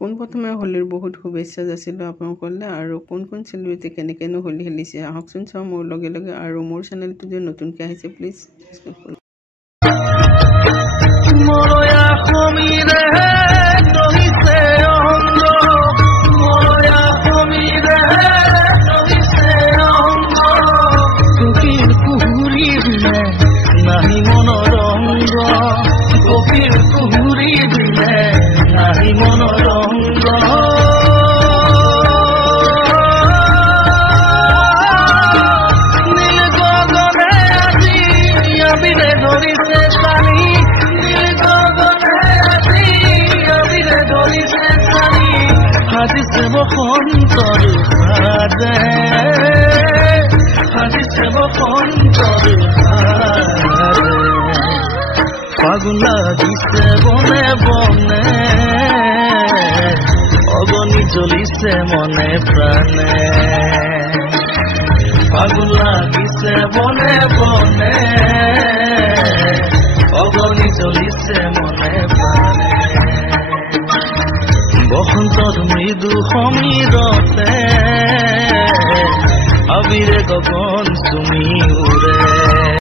পোনপ্ৰথমে হোলীৰ বহুত শুভেচ্ছা যাচিলোঁ আপোনালোকলৈ। আৰু কোন কোন চেলিব্ৰিটি কেনেকৈনো হোলী খেলিছে আহকচোন চাওঁ মোৰ লগে লগে। আৰু মোৰ চেনেলটো যদি নতুনকৈ আহিছে প্লিজ সাবস্ক্ৰাইব কৰক। ফাগুন লাগিছে বনে বনে অগনি জ্বলিছে মনে প্ৰাণে ফাগুন লাগিছে বনে বনে অগনি জ্বলিছে মনে প্ৰাণে বসন্তৰ মৃদু সমীৰতে আবিৰে গগন চুমি উৰে